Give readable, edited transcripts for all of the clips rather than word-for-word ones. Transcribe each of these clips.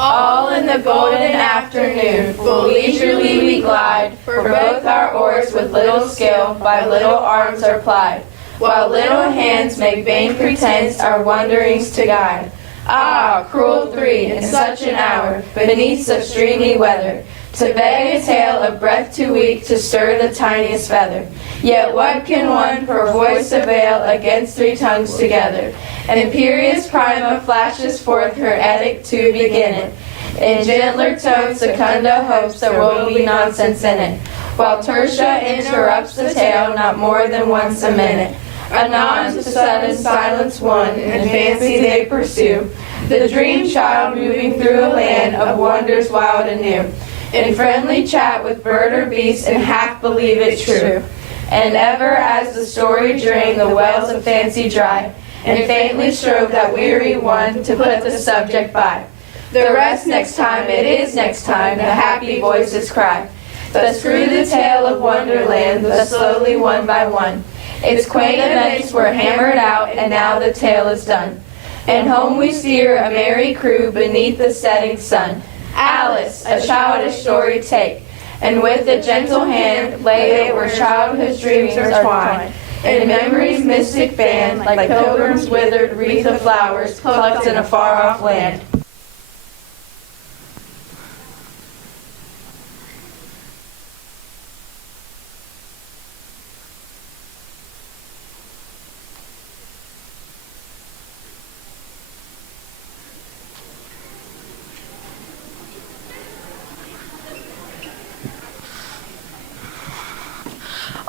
All in the golden afternoon, full leisurely we glide, for both our oars with little skill by little arms are plied, while little hands make vain pretense our wanderings to guide. Ah, cruel three, in such an hour, beneath such streamy weather, to beg a tale of breath too weak to stir the tiniest feather. Yet what can one for voice avail against three tongues together? An imperious Prima flashes forth her edict to begin it. In gentler tones Secunda hopes there will be nonsense in it, while Tertia interrupts the tale not more than once a minute. Anon to sudden silence one, in fancy they pursue the dream child moving through a land of wonders wild and new. In friendly chat with bird or beast, and half believe it true. And ever as the story drained the wells of fancy dry, and faintly strove that weary one to put the subject by. The rest next time, it is next time, the happy voices cry. Thus through the tale of Wonderland, thus slowly one by one, its quaint events were hammered out, and now the tale is done. And home we steer, a merry crew, beneath the setting sun. Alice, a childish story take, and with a gentle hand lay it where childhood's dreams are twined. In memory's mystic band, like pilgrims' withered wreath of flowers plucked in a far-off land.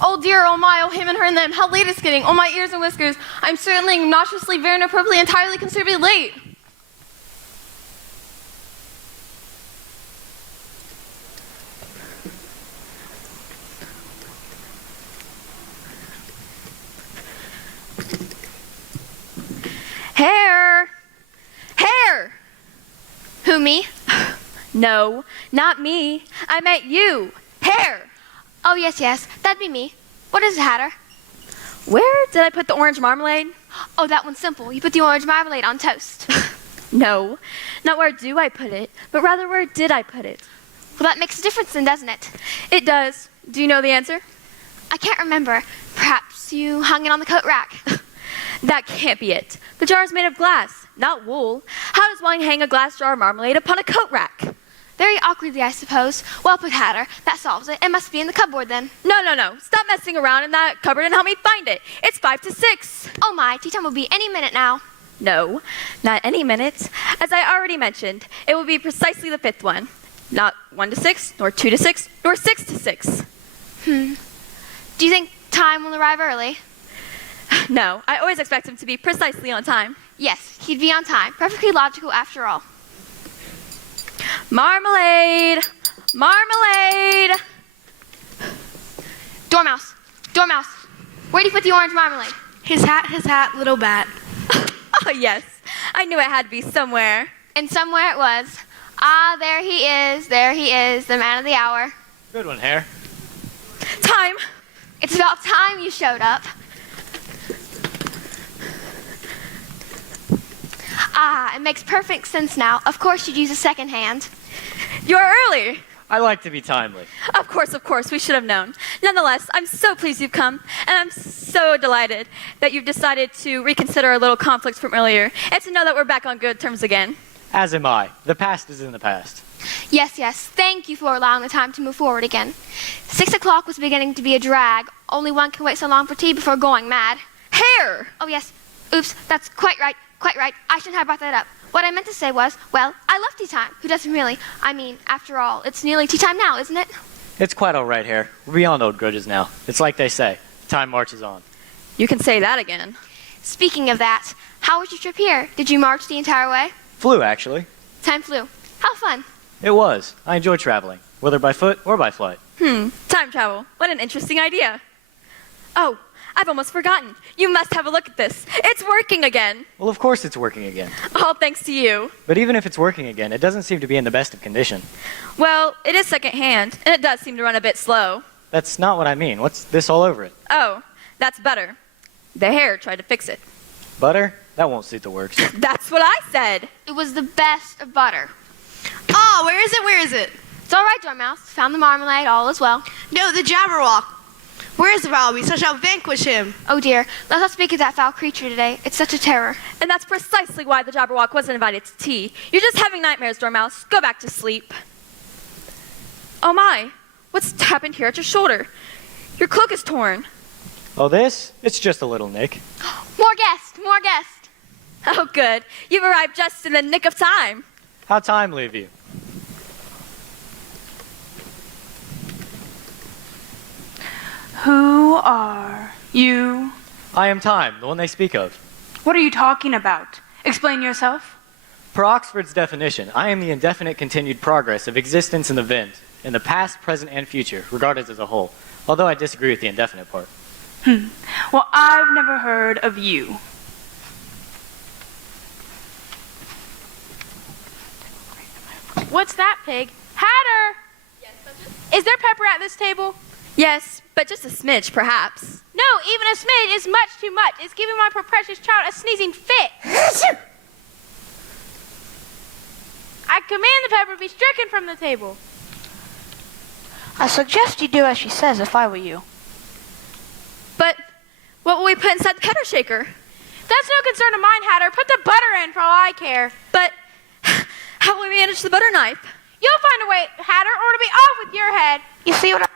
Oh dear, oh my, oh him and her and them, how late it's getting, oh my ears and whiskers, I'm certainly obnoxiously, very inappropriately, entirely considerably late. Hair! Hair! Who, me? No, not me. I meant you. Hair! Oh, yes, that'd be me. What is it, Hatter? Where did I put the orange marmalade? Oh, that one's simple. You put the orange marmalade on toast. No, not where do I put it, but rather where did I put it? Well, that makes a difference then, doesn't it? It does. Do you know the answer? I can't remember. Perhaps you hung it on the coat rack. That can't be it. The jar is made of glass, not wool. How does one hang a glass jar of marmalade upon a coat rack? Very awkwardly, I suppose. Well put, Hatter. That solves it. It must be in the cupboard, then. No. Stop messing around in that cupboard and help me find it. It's 5 to 6. Oh my, tea time will be any minute now. No, not any minute. As I already mentioned, it will be precisely the 5th one. Not 1 to 6, nor 2 to 6, nor 6 to 6. Do you think time will arrive early? No, I always expect him to be precisely on time. Yes, he'd be on time. Perfectly logical after all. Marmalade! Marmalade! Dormouse! Dormouse! Where do you put the orange marmalade? His hat, little bat. Oh, yes. I knew it had to be somewhere. And somewhere it was. Ah, there he is, the man of the hour. Good one, Hare. Time! It's about time you showed up. Ah, it makes perfect sense now. Of course you'd use a second hand. You're early. I like to be timely. Of course, we should have known. Nonetheless, I'm so pleased you've come, and I'm so delighted that you've decided to reconsider our little conflicts from earlier, and to know that we're back on good terms again. As am I. The past is in the past. Yes. Thank you for allowing the time to move forward again. 6 o'clock was beginning to be a drag. Only one can wait so long for tea before going mad. Hair! Oh, yes. Oops, that's quite right. I shouldn't have brought that up. What I meant to say was, well, I love tea time. Who doesn't really? I mean, after all, it's nearly tea time now, isn't it? It's quite all right, Hare. We're beyond old grudges now. It's like they say, time marches on. You can say that again. Speaking of that, how was your trip here? Did you march the entire way? Flew, actually. Time flew. How fun. It was. I enjoy traveling, whether by foot or by flight. Time travel. What an interesting idea. Oh, I've almost forgotten. You must have a look at this. It's working again. Well, of course it's working again. All thanks to you. But even if it's working again, it doesn't seem to be in the best of condition. Well, it is second-hand, and it does seem to run a bit slow. That's not what I mean. What's this all over it? Oh, that's butter. The Hare tried to fix it. Butter? That won't suit the works. That's what I said. It was the best of butter. Grandma, where is it? Where is it? It's all right, Dormouse. Found the marmalade, all is well. No, the Jabberwock. Where is the Valby? So I shall vanquish him. Oh dear, let's not speak of that foul creature today. It's such a terror. And that's precisely why the Jabberwock wasn't invited to tea. You're just having nightmares, Dormouse. Go back to sleep. Oh my, what's happened here at your shoulder? Your cloak is torn. Oh, this? It's just a little nick. More guests, more guests. Oh good, you've arrived just in the nick of time. How'd time leave you? Who are you? I am time, the one they speak of. What are you talking about? Explain yourself. Per Oxford's definition, I am the indefinite continued progress of existence in the Vind, in the past, present, and future, regarded as a whole, although I disagree with the indefinite part. Well, I've never heard of you. What's that, Pig? Hatter! Yes, is there pepper at this table? Yes, but just a smidge, perhaps. No, even a smidge is much too much. It's giving my poor precious child a sneezing fit. I command the pepper be stricken from the table. I suggest you do as she says if I were you. But what will we put inside the pepper shaker? That's no concern of mine, Hatter. Put the butter in for all I care. But how will we manage the butter knife? You'll find a way, Hatter, or it'll be off with your head. You see what I mean?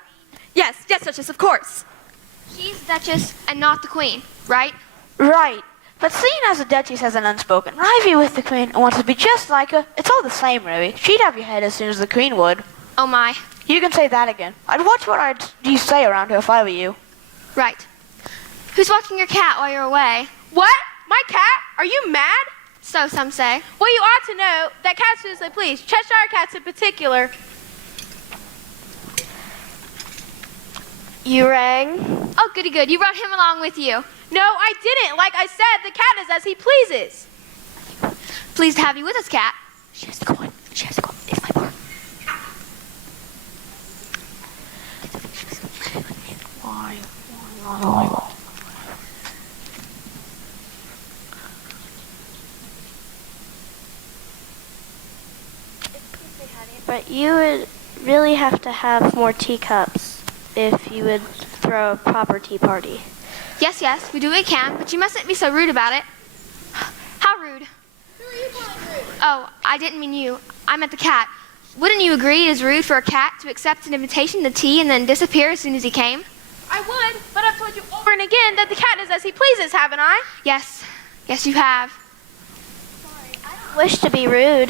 Yes, Duchess, of course. She's the Duchess and not the Queen, right? Right. But seeing as the Duchess has an unspoken rivalry with the Queen and wants to be just like her, it's all the same, really. She'd have your head as soon as the Queen would. Oh my. You can say that again. I'd watch what you say around her if I were you. Right. Who's watching your cat while you're away? What? My cat? Are you mad? So some say. Well, you ought to know that cats do as they please. Cheshire cats in particular. You rang? Oh, goody good. You brought him along with you. No, I didn't. Like I said, the cat is as he pleases. Pleased to have you with us, cat. She has to go in. She has to go in. It's my bar. Why? But you would really have to have more teacups if you would throw a proper tea party. Yes, yes, we do what we can, but you mustn't be so rude about it. How rude? Who are you calling rude? Oh, I didn't mean you. I meant the cat. Wouldn't you agree it is rude for a cat to accept an invitation to tea and then disappear as soon as he came? I would, but I've told you over and again that the cat is as he pleases, haven't I? Yes. Yes, you have. Wish to be rude.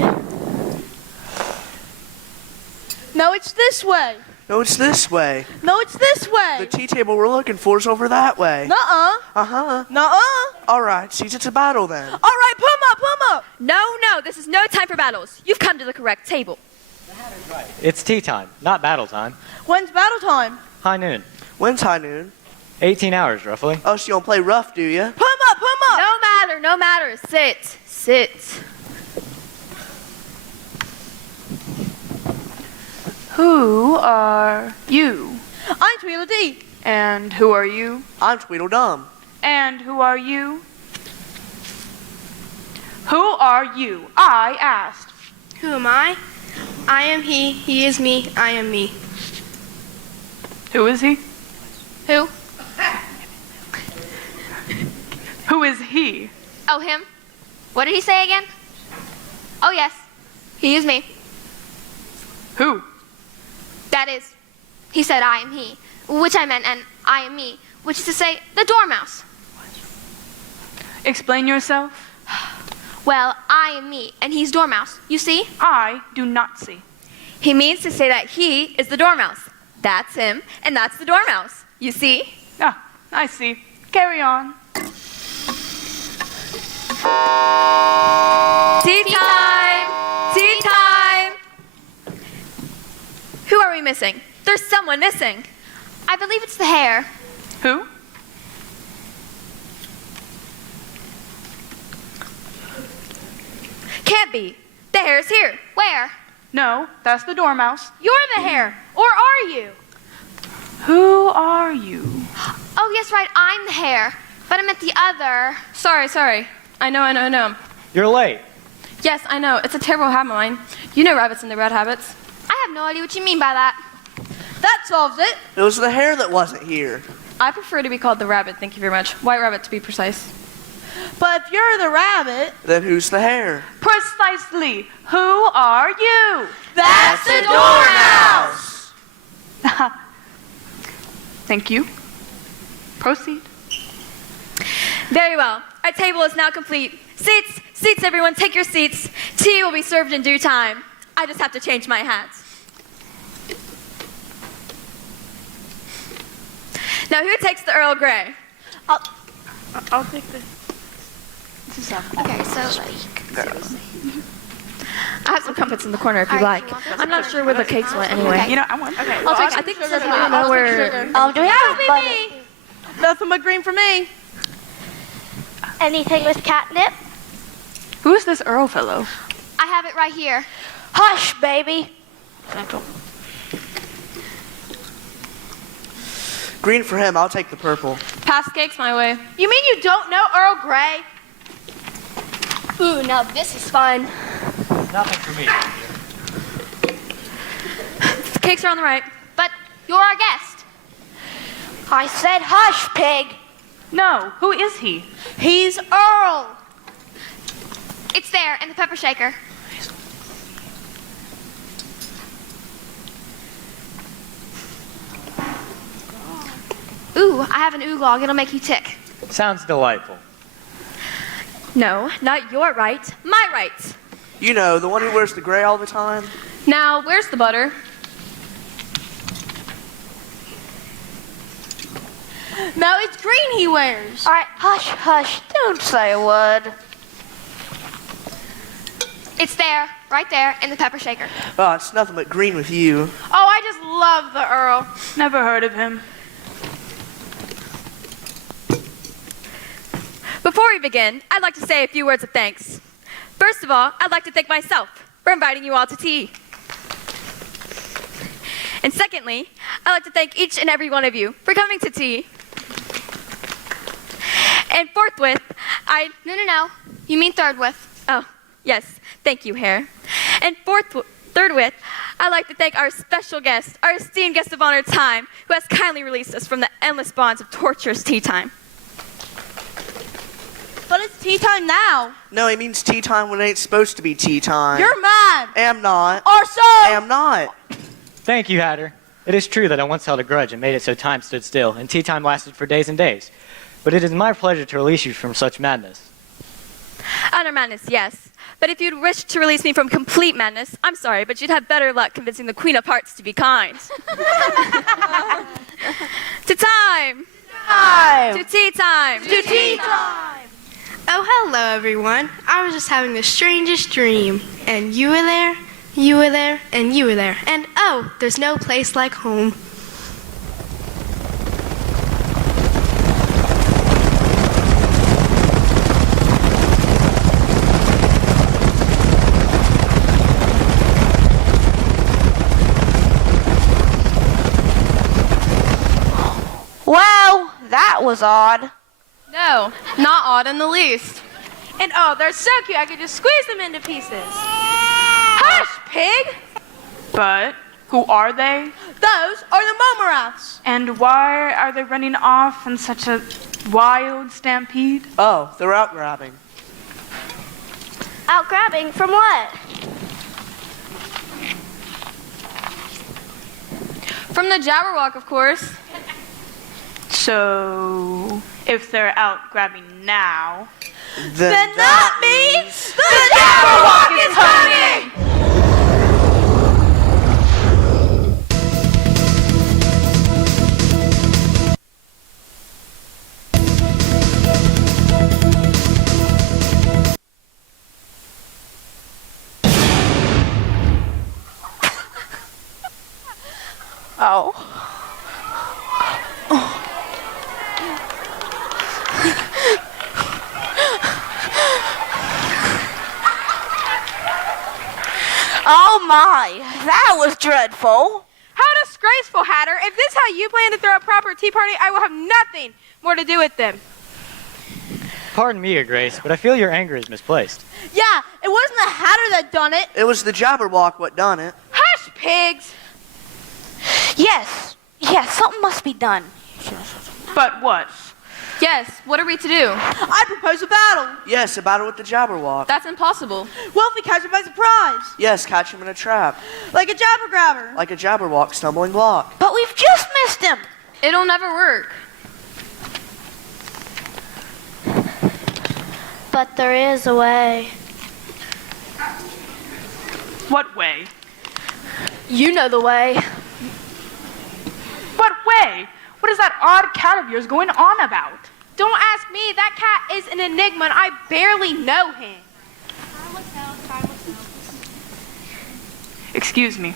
No, it's this way. No, it's this way. No, it's this way. The tea table we're looking for is over that way. Nuh-uh. Uh-huh. Nuh-uh. All right, sees it's a battle then. All right, put 'em up, put 'em up. No, this is no time for battles. You've come to the correct table. It's tea time, not battle time. When's battle time? High noon. When's high noon? 18 hours, roughly. Oh, so you don't play rough, do you? Put 'em up, put 'em up. No matter. Sit. Who are you? I'm Tweedledee. And who are you? I'm Tweedledum. And who are you? Who are you? I asked. Who am I? I am he. He is me. I am me. Who is he? Who? Who is he? Oh, him? What did he say again? Oh, yes. He is me. Who? That is, he said I am he, which I meant, and I am me, which is to say, the dormouse. Explain yourself. Well, I am me, and he's dormouse. You see? I do not see. He means to say that he is the dormouse. That's him, and that's the dormouse. You see? Ah, I see. Carry on. Tea time! Tea time! Who are we missing? There's someone missing. I believe it's the hare. Who? Can't be. The hare's here. Where? No, that's the dormouse. You're the hare. Or are you? Who are you? Oh, yes, right, I'm the hare. But I meant the other. Sorry. I know. You're late. Yes, I know. It's a terrible habit of mine. You know rabbits and their bad habits. I have no idea what you mean by that. That solves it. It was the hare that wasn't here. I prefer to be called the rabbit, thank you very much. White rabbit, to be precise. But if you're the rabbit, Then who's the hare? Precisely. Who are you? that's the dormouse. Thank you. Proceed. Very well. Our table is now complete. Seats, seats, everyone, take your seats. Tea will be served in due time. I just have to change my hat. Now, who takes the Earl Grey? I'll take this. Okay, so I have some crumpets in the corner if you All right, like. you want those? I'm not sure where the cakes went anyway. Okay. You know, I want. Okay. I'll take, I think it says I don't know where. Do we have butter? Nothing but green for me. Anything with catnip? Who's this Earl fellow? I have it right here. Hush, baby. Green for him. I'll take the purple. Pass cakes my way. You mean you don't know Earl Grey? Ooh, now this is fun. Nothing for me. The cakes are on the right. But you're our guest. I said hush, pig. No, who is he? He's Earl. It's there in the pepper shaker. Ooh, I have an oolong. It'll make you tick. Sounds delightful. No, not your right. My right. You know, the one who wears the gray all the time. Now, where's the butter? No, it's green he wears. All right, hush, hush. Don't say a word. It's there, right there in the pepper shaker. Oh, it's nothing but green with you. Oh, I just love the Earl. Never heard of him. Before we begin, I'd like to say a few words of thanks. First of all, I'd like to thank myself for inviting you all to tea. And secondly, I'd like to thank each and every one of you for coming to tea. And forthwith, No. You mean third with. oh, yes, thank you, Hare. And thirdwith, I'd like to thank our special guest, our esteemed guest of honor, Time, who has kindly released us from the endless bonds of torturous tea time. But it's tea time now. No, he means tea time when it ain't supposed to be tea time. You're mad. Am not. Or so. Am not. Thank you, Hatter. It is true that I once held a grudge and made it so time stood still, and tea time lasted for days and days. But it is my pleasure to release you from such madness. Utter madness, yes. But if you'd wish to release me from complete madness, I'm sorry, but you'd have better luck convincing the Queen of Hearts to be kind. To time! Time. To tea time! To tea time. Oh, hello, everyone. I was just having the strangest dream. And you were there, you were there, and you were there. And oh, there's no place like home. Well, that was odd. No, not odd in the least. And oh, they're so cute. I could just squeeze them into pieces. Hush, pig. But who are they? Those are the Momoraths. And why are they running off in such a wild stampede? Oh, they're out grabbing. Out grabbing from what? From the Jabberwock, of course. So, if they're out grabbing now, Then That means the Jabberwock is coming. Oh. Oh my, that was dreadful. How disgraceful, Hatter. If this is how you plan to throw a proper tea party, I will have nothing more to do with them. Pardon me, Your Grace, but I feel your anger is misplaced. Yeah, It wasn't the Hatter that done it. It was the Jabberwock what done it. Hush, pigs! Yes, something must be done. But what? Yes, what are we to do? I propose a battle. Yes, a battle with the Jabberwock. That's impossible. What if we catch him by surprise? Yes, catch him in a trap. Like a jabber grabber. Like a Jabberwock stumbling block. But we've just missed him. It'll never work. But there is a way. What way? You know the way. What way? What is that odd cat of yours going on about? Don't ask me. That cat is an enigma and I barely know him. Excuse me.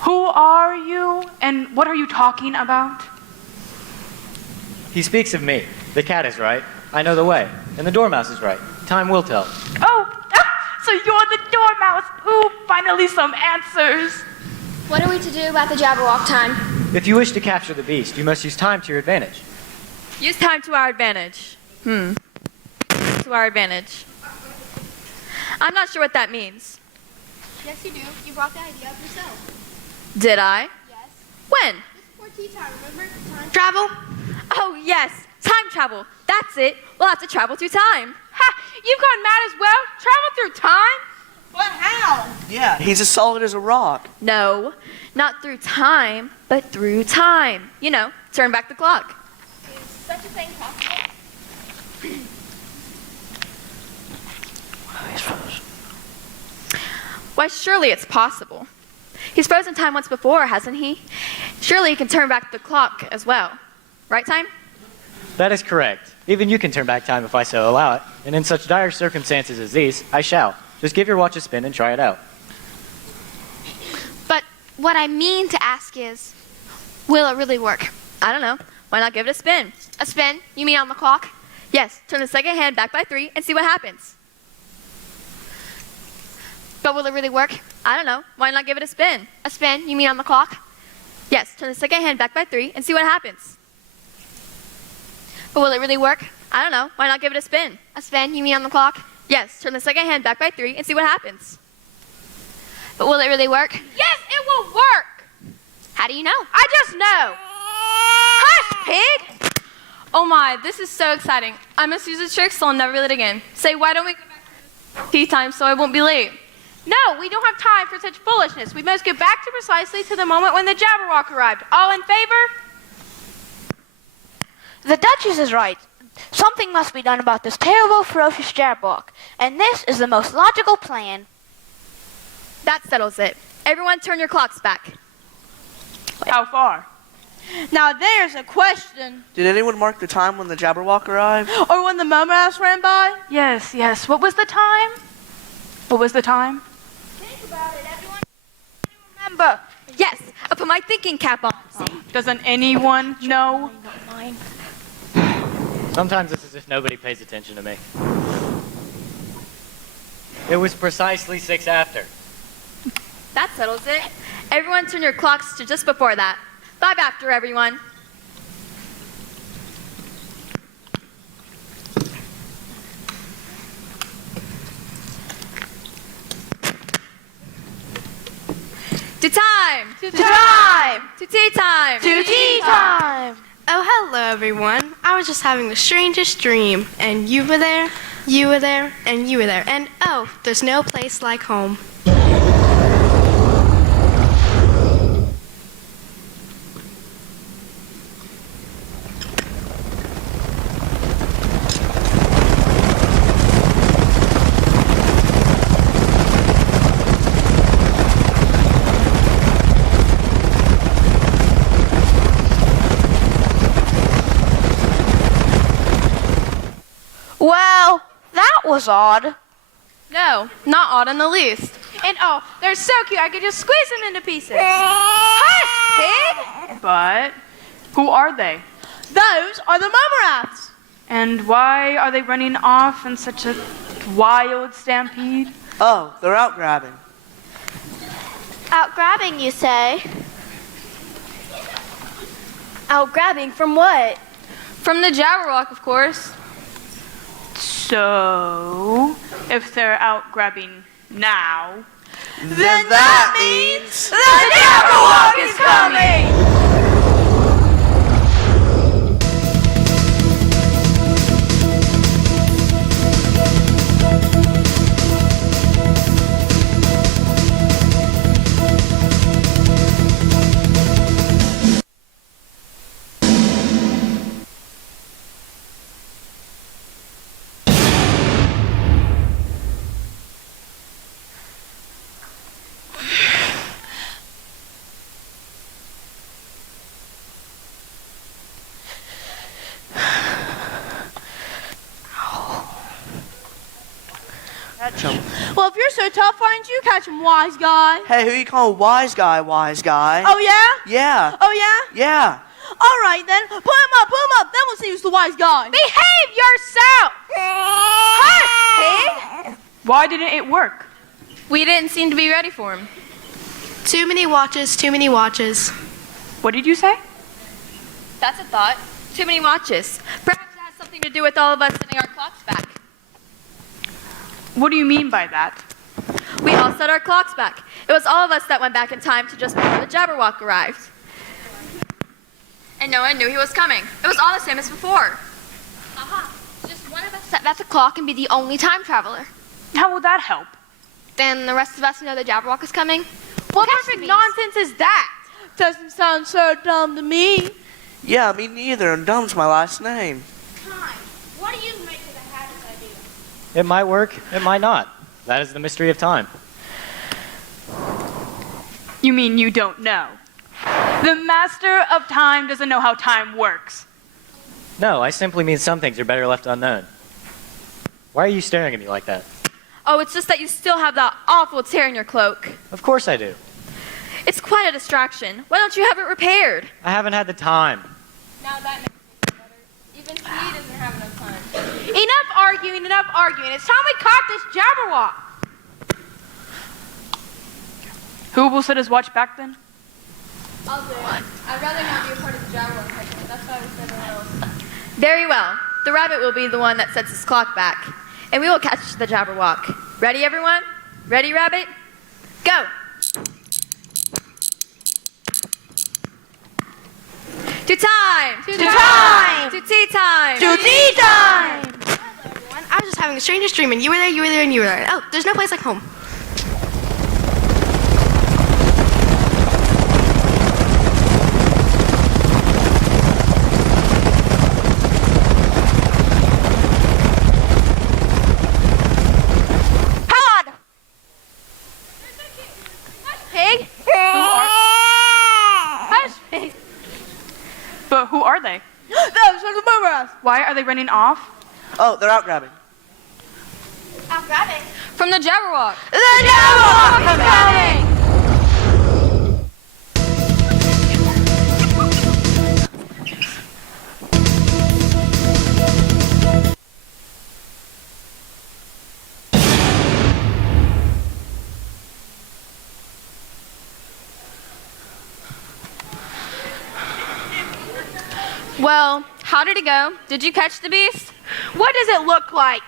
Who are you and what are you talking about? He speaks of me. The cat is right. I know the way. And the dormouse is right. Time will tell. Oh, so you're the dormouse. Ooh, finally some answers. What are we to do about the Jabberwock time? If you wish to capture the beast, you must use time to your advantage. Use time to our advantage. To our advantage. I'm not sure what that means. Yes, you do. You brought the idea up yourself. Did I? Yes. When? Just before tea time, remember? Travel? Oh, yes. Time travel. That's it. We'll have to travel through time. Ha! You've gone mad as well? Travel through time? But how? Yeah, he's as solid as a rock. No, not through time, but through time. You know, turn back the clock. Is such a thing possible? Why, surely it's possible. He's frozen time once before, hasn't he? Surely he can turn back the clock as well. Right, Time? That is correct. Even you can turn back time if I so allow it. And in such dire circumstances as these, I shall. Just give your watch a spin and try it out. But what I mean to ask is, will it really work? I don't know. Why not give it a spin? A spin? You mean on the clock? Yes, turn the second hand back by 3 and see what happens. But will it really work? I don't know. Why not give it a spin? A spin? You mean on the clock? Yes, turn the second hand back by 3 and see what happens. But will it really work? I don't know. Why not give it a spin? A spin? You mean on the clock? Yes, turn the second hand back by 3 and see what happens. But will it really work? Yes, it will work. How do you know? I just know. Hush, pig. Oh my, this is so exciting. I must use the trick so I'll never be late again. Say, why don't we go back to tea time so I won't be late? No, we don't have time for such foolishness. We must get back to precisely to the moment when the Jabberwock arrived. All in favor? The Duchess is right. Something must be done about this terrible, ferocious Jabberwock, and this is the most logical plan. That settles it. Everyone turn your clocks back. How far? Now there's a question. Did anyone mark the time when the Jabberwock arrived? Or when the Mouse ran by? Yes. What was the time? What was the time? Think about it, everyone. Remember. Yes, I put my thinking cap on. Doesn't anyone know? Sometimes it's as if nobody pays attention to me. It was precisely 6 after. That settles it. Everyone turn your clocks to just before that. 5 after, everyone. To time! To time! To tea time! To tea time! Oh, hello, everyone. I was just having the strangest dream, and you were there, and you were there, and oh, there's no place like home. Well, that was odd. No, not odd in the least. And oh, they're so cute, I could just squeeze them into pieces. Hush, pig! But who are they? Those are the Momerats. And why are they running off in such a wild stampede? Oh, they're out grabbing. Out grabbing, you say? Out grabbing from what? From the Jabberwock, of course. So, If they're out grabbing now, Then that means The Jabberwock is coming! catch 'em. Well, if you're so tough, why don't you catch him, wise guy? Hey, who you calling wise guy, wise guy? Oh, yeah? Yeah. Oh, yeah? Yeah. All right, then. Put him up, put him up. Then we'll see who's the wise guy. Behave yourself! why didn't it work? We didn't seem to be ready for him. Too many watches, too many watches. What did you say? That's a thought. Too many watches. Perhaps it has something to do with all of us setting our clocks back. What do you mean by that? We all set our clocks back. It was all of us that went back in time to just before the Jabberwock arrived. And no one knew he was coming. It was all the same as before. Aha. Just one of us set back the clock and be the only time traveler. How will that help? Then the rest of us know the Jabberwock is coming. What Catch perfect me. nonsense is that? Doesn't sound so dumb to me. Yeah, me neither, and dumb's my last name. What do you make of the Hatters idea? It might work, it might not. That is the mystery of time. You mean you don't know? The master of time doesn't know how time works. No, I simply mean some things are better left unknown. Why are you staring at me like that? Oh, it's just that you still have that awful tear in your cloak. Of course I do. It's quite a distraction. Why don't you have it repaired? I haven't had the time. Now that makes me feel better. Even he doesn't have enough time. Enough arguing, enough arguing. It's time we caught this Jabberwock. Who will set his watch back then? I'll do it. I'd rather not be a part of the Jabberwock personally. That's why I was everyone else. Very well. The rabbit will be the one that sets his clock back. And we will catch the Jabberwock. Ready, everyone? Ready, rabbit? Go! To time! To time! To tea time! To tea time! I was just having the strangest dream, and you were there, you were there, and you were there. Oh, there's no place like home. Pig? But who are they? Those are the murmurers. Why are they running off? Oh, they're out grabbing. I'll grab it. From the Jabberwock. The Jabberwock is coming! Well, how did it go? Did you catch the beast? What does it look like?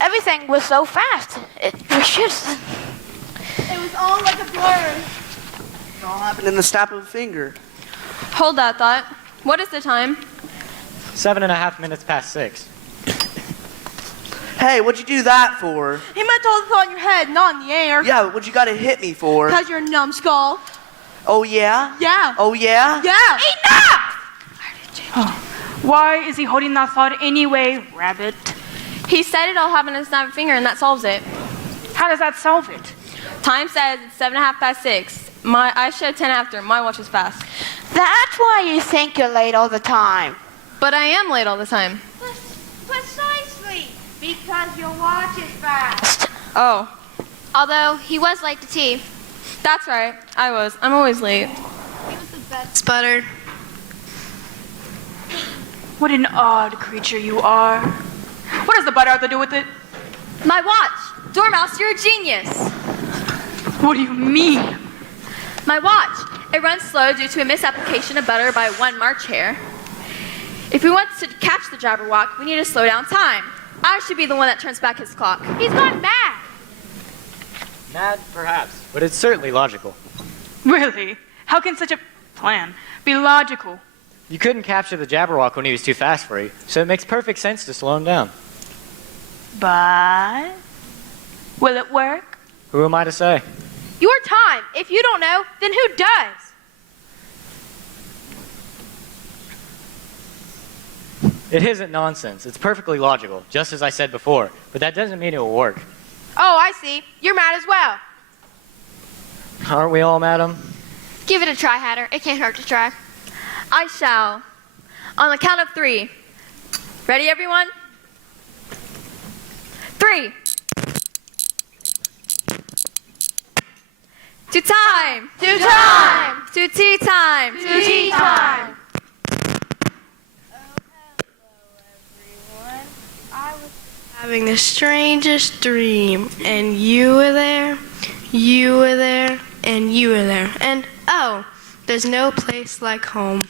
Everything was so fast. It was just. It was all like a blur. It all happened in the snap of a finger. Hold that thought. What is the time? 7.5 minutes past 6. Hey, what'd you do that for? He meant to hold the thought in your head, not in the air. Yeah, but what'd you gotta hit me for? Because you're a numbskull. Oh, yeah? Yeah. Oh, yeah? Yeah. Why is he holding that thought anyway, rabbit? He said it all happened in a snap of a finger, and that solves it. How does that solve it? Time says it's 7.5 past 6. I showed 10 after. My watch is fast. That's why you think you're late all the time. But I am late all the time. Precisely. Because your watch is fast. Oh, Although, he was late to tea. that's right. I was. I'm always late. He was the best. Sputter. What an odd creature you are. What does the butter have to do with it? My watch! Dormouse, you're a genius! What do you mean? My watch! It runs slow due to a misapplication of butter by 1 March hare. If we want to catch the Jabberwock, we need to slow down time. I should be the one that turns back his clock. He's gone mad. Mad, perhaps, but it's certainly logical. Really? How can such a plan be logical? You couldn't capture the Jabberwock when he was too fast for you, so it makes perfect sense to slow him down. But will it work? Who am I to say? Your time. If you don't know, then who does? It isn't nonsense. It's perfectly logical, just as I said before, but that doesn't mean it will work. Oh, I see. You're mad as well. Aren't we all, madam? Give it a try, Hatter. It can't hurt to try. I shall. On the count of 3. Ready, everyone? 3. To time. To time. To tea time. To tea time. Having the strangest dream, and you were there, you were there, and you were there, and oh, there's no place like home.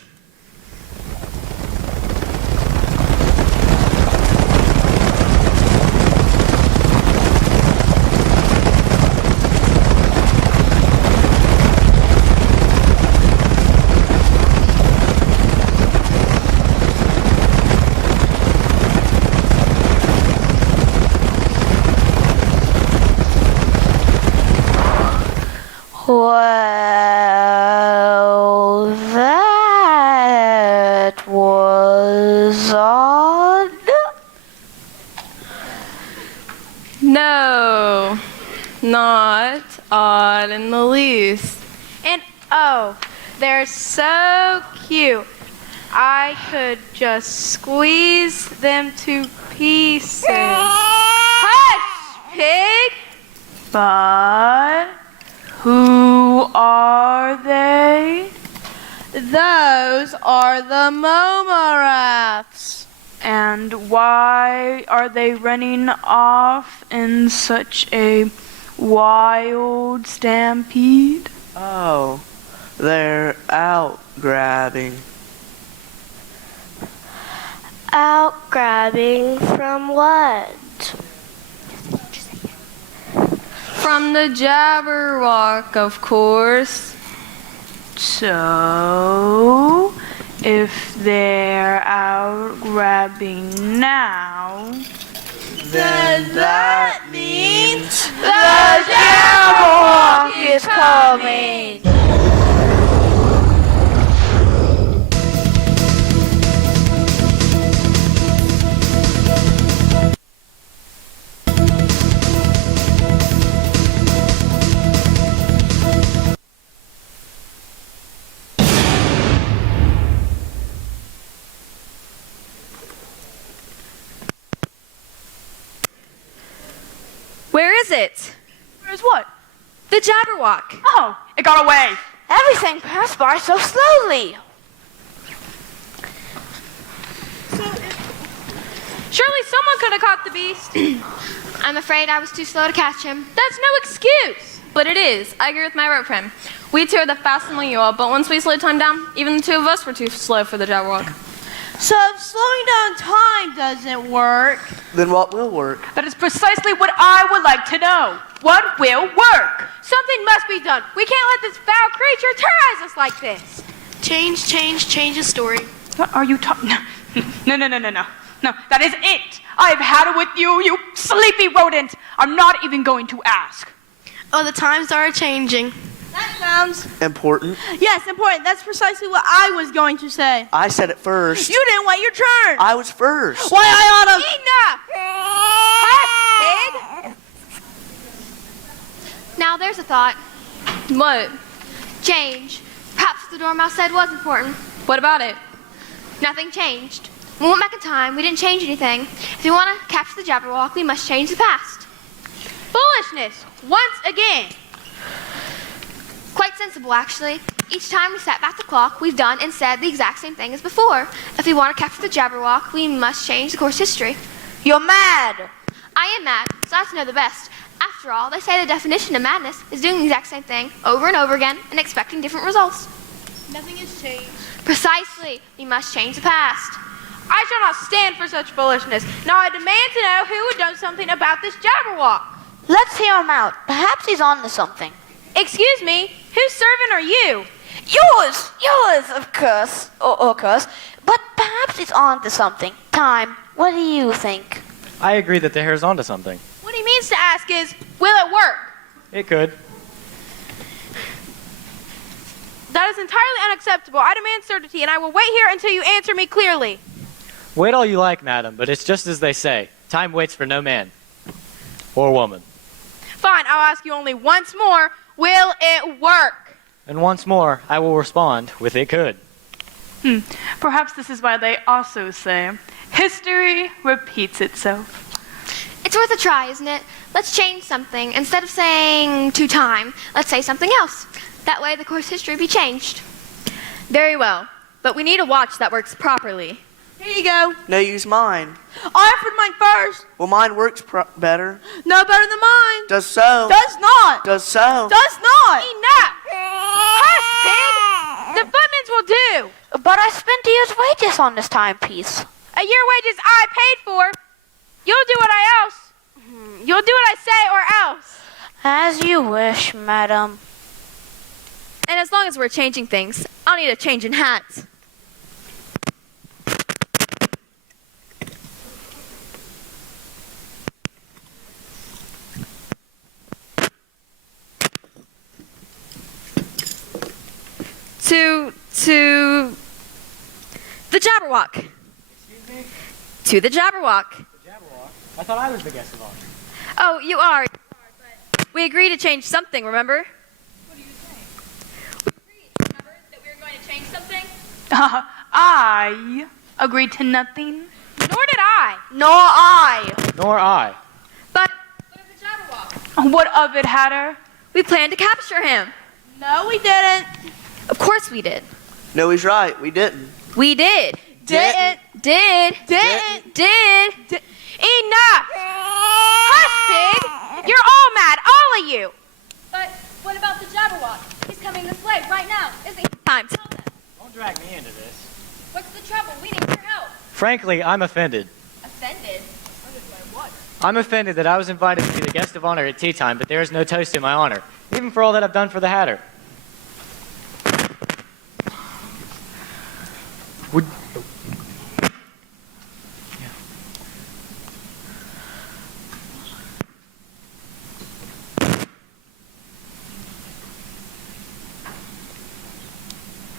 Well, that was odd. No, not odd in the least. And oh, they're so cute. I could just squeeze them to pieces. Hush, pig! But who are they? Those are the Momoraths. And why are they running off in such a wild stampede? Oh, they're out grabbing. Out grabbing from what? From the Jabberwock, of course. So, if they're out grabbing now, Then that means The Jabberwock is coming. Where is it? where's what? The Jabberwock. Oh, it got away. Everything passed by so slowly. Surely someone could have caught the beast. I'm afraid I was too slow to catch him. That's no excuse. But it is. I agree with my rope friend. We two are the fastest among you all, but once we slowed time down, even the two of us were too slow for the Jabberwock. So if slowing down time doesn't work, then what will work? That is precisely what I would like to know. What will work? something must be done. We can't let this foul creature terrorize us like this. Change the story. What are you talking? No, that is it. I've had it with you, you sleepy rodent. I'm not even going to ask. Oh, the times are changing. That sounds... Important. Yes, important. That's precisely what I was going to say. I said it first. You didn't wait your turn. I was first. Why, I ought to... Enough! Hush, pig. Now there's a thought. What? Change. Perhaps what the Dormouse said was important. What about it? Nothing changed. We went back in time. We didn't change anything. If we want to capture the Jabberwock, we must change the past. Foolishness. Once again. Quite sensible, actually. Each time we set back the clock, we've done and said the exact same thing as before. If we want to capture the Jabberwock, we must change the course of history. You're mad. I am mad, so I have to know the best. After all, they say the definition of madness is doing the exact same thing over and over again and expecting different results. Nothing has changed. Precisely. We must change the past. I shall not stand for such foolishness. Now I demand to know who would do something about this Jabberwock. Let's hear him out. Perhaps he's on to something. Excuse me, whose servant are you? Yours, of course. Of course. But perhaps he's on to something. Time, what do you think? I agree that the hare's onto something. What he means to ask is, will it work? It could. That is entirely unacceptable. I demand certainty, and I will wait here until you answer me clearly. Wait all you like, madam, but it's just as they say. Time waits for no man. Or woman. Fine, I'll ask you only once more. Will it work? And once more, I will respond with it could. Perhaps this is why they also say, history repeats itself. It's worth a try, isn't it? Let's change something. Instead of saying to time, let's say something else. That way the course history be changed. Very well. But we need a watch that works properly. Here you go. No, use mine. I offered mine first. Well, mine works better. No better than mine. Does so. Does not. Does so. Does not. Enough. Hush, pig. The footman's will do. But I spent a year's wages on this timepiece. A year wages I paid for. You'll do what I else. You'll do what I say or else. As you wish, madam. And as long as we're changing things, I'll need a change in hats. To the Jabberwock. Excuse me? To the Jabberwock. The Jabberwock? I thought I was the guest of honor. Oh, you are. But we agreed to change something, remember? What are you saying? We agreed, remember, that we were going to change something? I agreed to nothing. Nor did I. Nor I. Nor I. But what of the Jabberwock? What of it, Hatter? We planned to capture him. No, we didn't. Of course we did. No, he's right. We didn't. We did. Didn't. Did. Didn't. Did. Enough. Hush, pig. You're all mad, all of you. But what about the Jabberwock? He's coming this way right now, isn't he? Time. Don't drag me into this. What's the trouble? We need your help. Frankly, I'm offended. Offended? I'm offended that I was invited to be the guest of honor at tea time, but there is no toast in my honor, even for all that I've done for the Hatter. Would...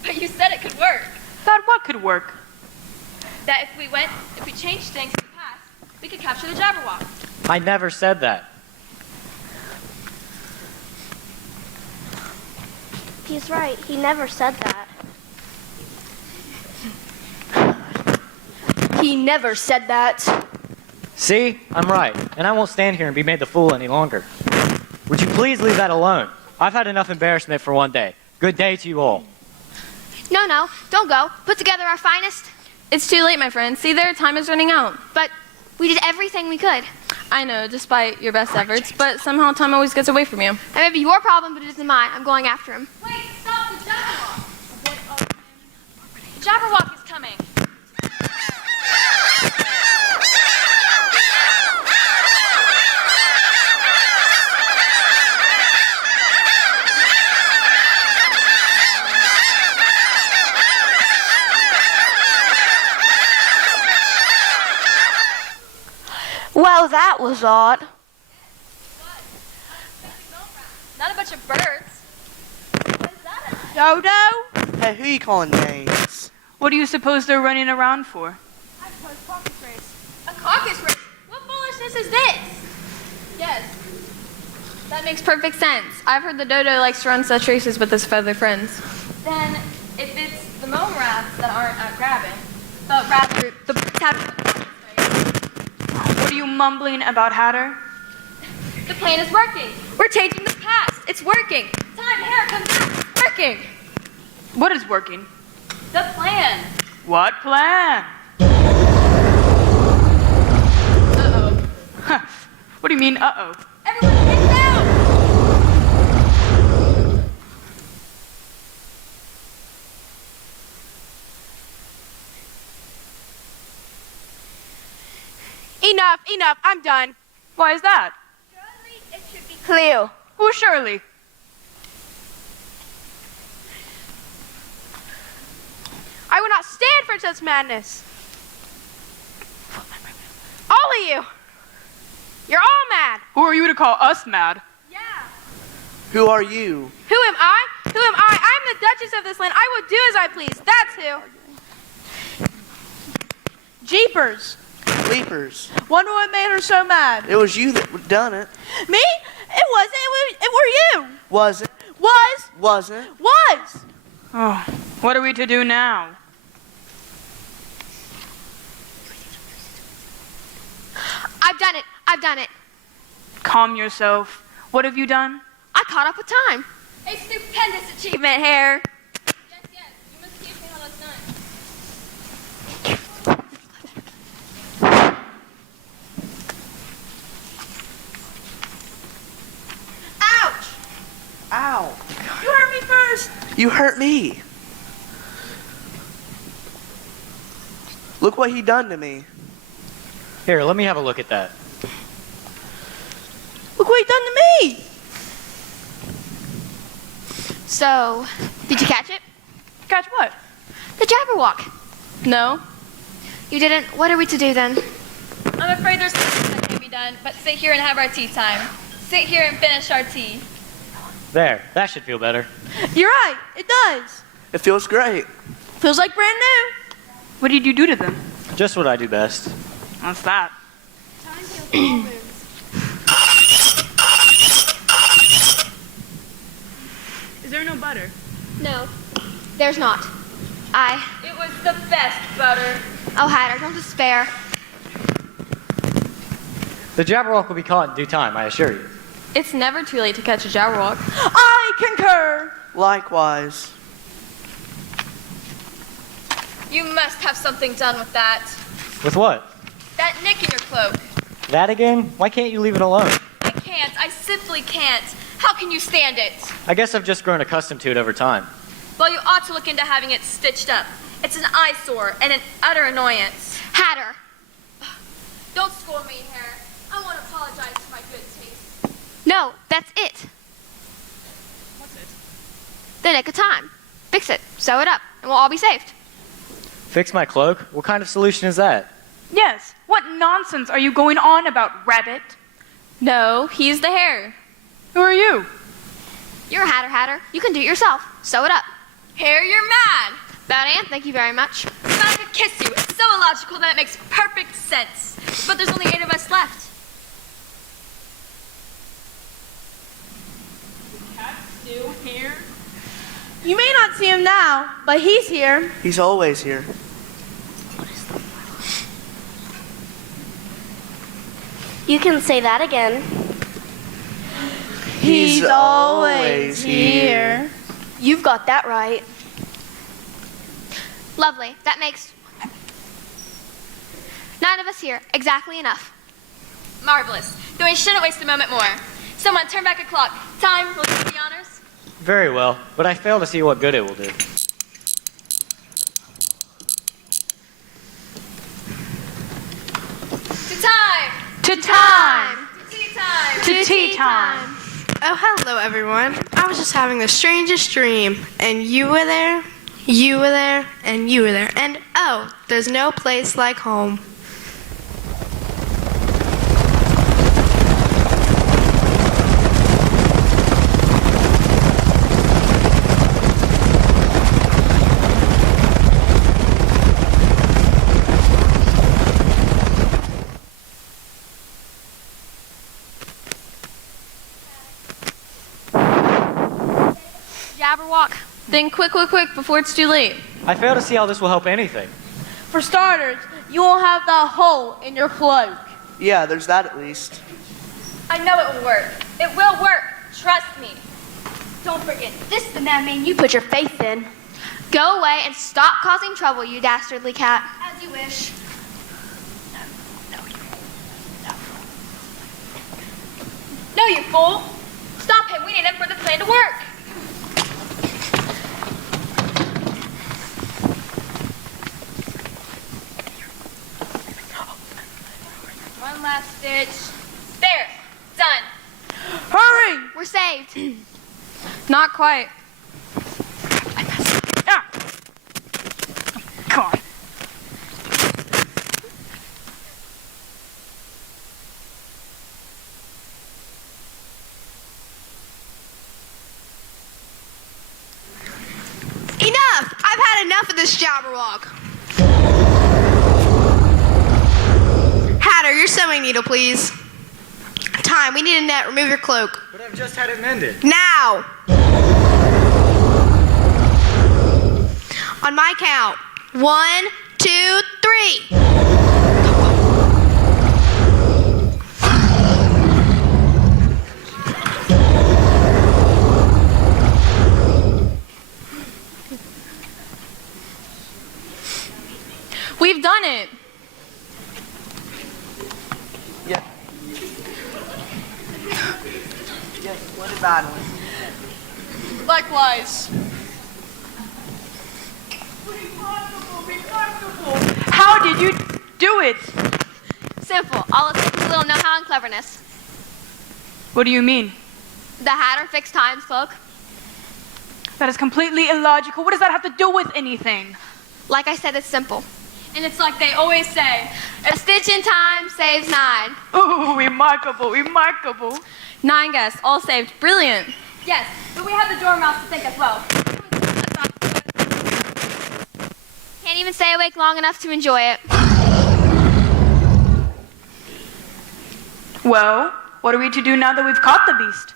But you said it could work. That what could work? That if we changed things in the past, we could capture the Jabberwock. I never said that. He's right. He never said that. He never said that. See? I'm right, and I won't stand here and be made the fool any longer. Would you please leave that alone? I've had enough embarrassment for one day. Good day to you all. No, don't go. Put together our finest. It's too late, my friend. See there, time is running out. But we did everything we could. I know, despite your best efforts, but somehow time always gets away from you. That may be your problem, but it isn't mine. I'm going after him. Wait, stop the Jabberwock! The Jabberwock is coming. Well, that was odd. Not a bunch of birds. What is that? Dodo? Hey, who you calling names? What do you suppose they're running around for? I suppose caucus race. A caucus race? What foolishness is this? Yes. That makes perfect sense. I've heard the dodo likes to run such races with his feather friends. Then, if it's the mome rats that aren't out grabbing, but rather the tap. What are you mumbling about, Hatter? The plan is working. We're changing the past. It's working. Time, here, come back. It's working. What is working? The plan. What plan? Uh-oh. Huh. What do you mean, uh-oh? Everyone get down! Enough. I'm done. Why is that? It should be Cleo. Who's Shirley? I will not stand for such madness. All of you. You're all mad. Who are you to call us mad? Who are you? Who am I? Who am I? I'm the Duchess of this land. I will do as I please. That's who. Jeepers. Leapers. Wonder what made her so mad. It was you that done it. Me? It wasn't. It were you. Wasn't. Was. Wasn't. Was. Oh, what are we to do now? I've done it. I've done it. Calm yourself. What have you done? I caught up with time. A stupendous achievement, Hare. Yes, you must teach me how that's done. Ouch. Ow. You hurt me first. You hurt me. Look what he done to me. Here, let me have a look at that. Look what he done to me. So, did you catch it? Catch what? The Jabberwock. No. You didn't? What are we to do then? I'm afraid there's nothing that can be done but sit here and have our tea time. Sit here and finish our tea. There, that should feel better. You're right. It does. It feels great. Feels like brand new. What did you do to them? Just what I do best. What's that? Is there no butter? No, there's not. It was the best butter. Oh, Hatter, don't despair. The Jabberwock will be caught in due time, I assure you. It's never too late to catch a Jabberwock. I concur. Likewise. You must have something done with that. With what? That nick in your cloak. That again? Why can't you leave it alone? I can't. I simply can't. How can you stand it? I guess I've just grown accustomed to it over time. Well, you ought to look into having it stitched up. It's an eyesore and an utter annoyance. Hatter. Don't scold me, Hare. I want to apologize for my good taste. No, that's it. What's it? The nick of time. Fix it, sew it up, and we'll all be saved. Fix my cloak? What kind of solution is that? Yes. What nonsense are you going on about, Rabbit? No, he's the Hare. Who are you? You're a Hatter. You can do it yourself. Sew it up. Hare, you're mad. Bad Aunt, thank you very much. It's not to kiss you. It's so illogical that it makes perfect sense. But there's only 8 of us left. Cat's still here? You may not see him now, but he's here. He's always here. You can say that again. He's always here. You've got that right. Lovely. That makes 9 of us here. Exactly enough. Marvelous. Then we shouldn't waste a moment more. Someone turn back a clock. Time, will you do the honors? Very well, but I fail to see what good it will do. To time! To time! To tea time! To tea time! Oh, hello, everyone. I was just having the strangest dream, and you were there, you were there, and you were there. And oh, there's no place like home. Jabberwock. Then quick, before it's too late. I fail to see how this will help anything. For starters, you won't have that hole in your cloak. Yeah, there's that at least. I know it will work. It will work. Trust me. Don't forget, this is the madman you put your faith in. Go away and stop causing trouble, you dastardly cat. As you wish. No, you fool. Stop him. We need him for the plan to work. One Last ditch. There. Done. Hurry! We're saved. Not quite. Ah. God. Enough! I've had enough of this Jabberwock. Hatter, your sewing needle, please. Time, we need a net. Remove your cloak. But I've just had it mended. Now! On my count. 1, 2, 3. We've done it. Yeah. Yes, splendid battling. Likewise. How did you do it? Simple. All it takes is a little know-how and cleverness. What do you mean? The Hatter fixed Time's cloak. That is completely illogical. What does that have to do with anything? Like I said, it's simple. And it's like they always say, A stitch in time saves 9. Ooh, remarkable, remarkable. 9 guests, all saved. Brilliant. yes, but we have the dormouse to think as well. Can't even stay awake long enough to enjoy it. Well, what are we to do now that we've caught the beast?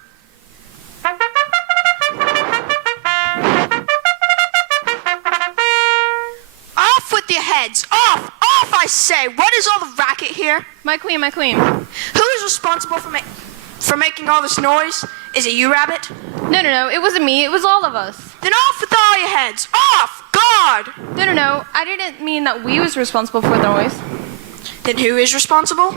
Off with your heads! Off! Off, I say! What is all the racket here? My queen, my queen. Who is responsible for making all this noise? Is it you, Rabbit? No, it wasn't me. It was all of us. Then off with all your heads! Off! Guard! No, I didn't mean that we was responsible for the noise. Then who is responsible?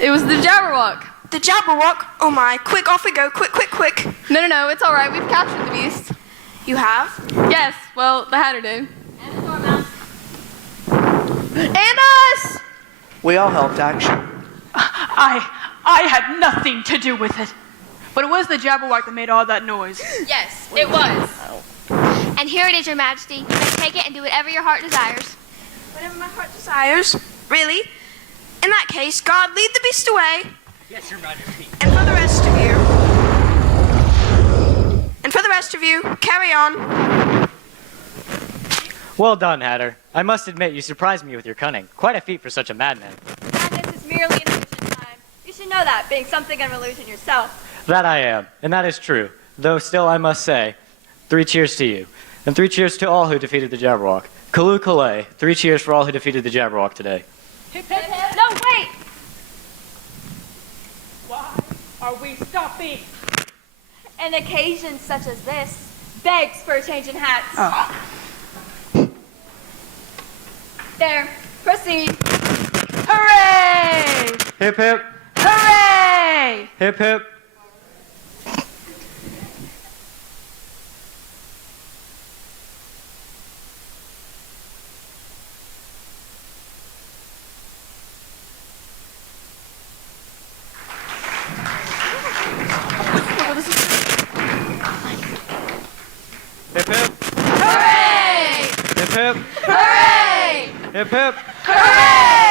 It was the Jabberwock. The Jabberwock? Oh my, quick, off we go, quick, quick, quick. No, it's all right. We've captured the beast. You have? Yes, well, the Hatter did. And the dormouse. And us! We all helped, actually. I had nothing to do with it. But it was the Jabberwock that made all that noise. Yes, it was. And here it is, Your Majesty. You may take it and do whatever your heart desires. Whatever my heart desires. Really? In that case, God, lead the beast away. Yes, Your Majesty. And for the rest of you, carry on. Well done, Hatter. I must admit, you surprised me with your cunning. Quite a feat for such a madman. Madness is merely an illusion, Time. You should know that, being something of an illusion yourself. That I am, and that is true. Though still I must say, 3 cheers to you. And 3 cheers to all who defeated the Jabberwock. Kalu Kalay, 3 cheers for all who defeated the Jabberwock today. Hip, hip, hip. No, wait! Why are we stopping? An occasion such as this begs for a change in hats. Oh. There, proceed. Hooray! Hip hip, Hooray! hip hip. Hip hip, Hooray! hip hip, Hooray! hip hip. Hooray!